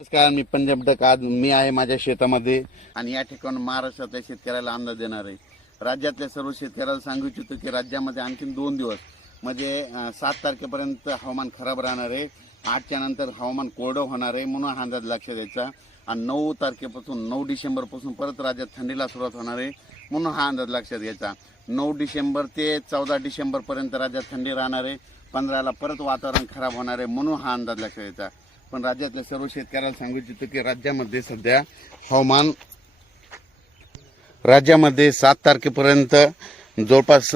नमस्कार, मी पंजाब डक. आज मी आहे माझ्या शेतामध्ये आणि या ठिकाणी महाराष्ट्रातल्या शेतकऱ्याला अंदाज देणार आहे. राज्यातल्या सर्व शेतकऱ्याला सांगू इच्छितो की राज्यामध्ये आणखीन 2 दिवस म्हणजे 7 तारखेपर्यंत हवामान खराब राहणार आहे. 8च्या नंतर हवामान कोरडं होणार आहे, म्हणून हा अंदाज लक्षात द्यायचा. आणि 9 तारखेपासून 9 डिसेंबरपासून परत राज्यात थंडीला सुरुवात होणार आहे, म्हणून हा अंदाज लक्षात घ्यायचा. 9 डिसेंबर ते 14 डिसेंबरपर्यंत राज्यात थंडी राहणार आहे. 15ला परत वातावरण खराब होणार आहे, म्हणून हा अंदाज लक्षात घ्यायचा. पण राज्यातल्या सर्व शेतकऱ्याला सांगू इच्छितो की राज्यामध्ये सध्या हवामान राज्यामध्ये 7 तारखेपर्यंत जवळपास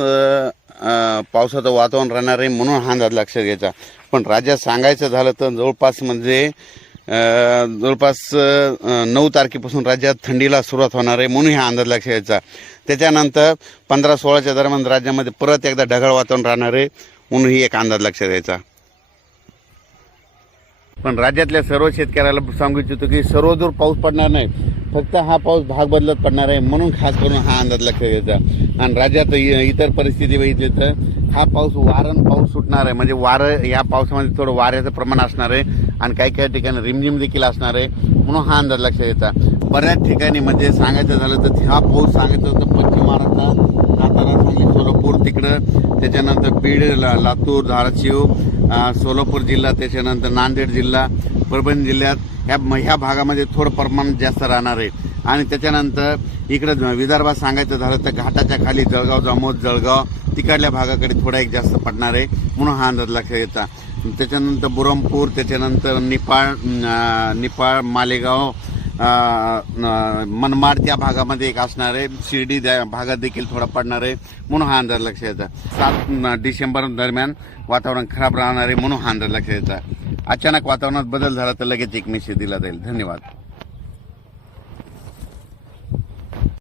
पावसाचं वातावरण राहणार आहे, म्हणून हा अंदाज लक्षात घ्यायचा. पण राज्यात सांगायचं झालं तर जवळपास 9 तारखेपासून राज्यात थंडीला सुरुवात होणार आहे, म्हणून हा अंदाज लक्षात घ्यायचा. त्याच्यानंतर 15-16च्या दरम्यान राज्यामध्ये परत एकदा ढगाळ वातावरण राहणार आहे, म्हणून ही एक अंदाज लक्षात घ्यायचा. पण राज्यातल्या सर्व शेतकऱ्याला सांगू इच्छितो की सर्वदूर पाऊस पडणार नाही, फक्त हा पाऊस भाग बदलत पडणार आहे, म्हणून खास करून हा अंदाज लक्षात घ्यायचा. आणि राज्यात इतर परिस्थिती बघितली तर हा पाऊस सुटणार आहे, म्हणजे वारं या पावसामध्ये थोडं वाऱ्याचं प्रमाण असणार आहे आणि काही काही ठिकाणी रिमझिम देखील असणार आहे, म्हणून हा अंदाज लक्षात घ्यायचा. बऱ्याच ठिकाणी म्हणजे सांगायचं झालं तर हा पाऊस सांगायचं होतं पश्चिम महाराष्ट्रात, सातारा, सांगली, सोलापूर तिकडं, त्याच्यानंतर बीड, लातूर, धाराशिव, सोलापूर जिल्हा, त्याच्यानंतर नांदेड जिल्हा, परभणी जिल्ह्यात ह्या भागामध्ये थोडं प्रमाण जास्त राहणार आहे. आणि त्याच्यानंतर इकडं विदर्भात सांगायचं झालं तर घाटाच्या खाली जळगाव, जामोद, जळगाव तिकडल्या भागाकडे थोडा एक जास्त पडणार आहे, म्हणून हा अंदाज लक्षात घ्यायचा. त्याच्यानंतर बुरहानपूर, त्याच्यानंतर निपाळ, मालेगाव, मनमाड त्या भागामध्ये एक असणार आहे. शिर्डी भागात देखील थोडा पडणार आहे, म्हणून हा अंदाज लक्षात घ्यायचा. 7 डिसेंबर दरम्यान वातावरण खराब राहणार आहे, म्हणून हा अंदाज लक्षात घ्यायचा. अचानक वातावरणात बदल झाला तर लगेच एक मेसेज दिला जाईल. धन्यवाद.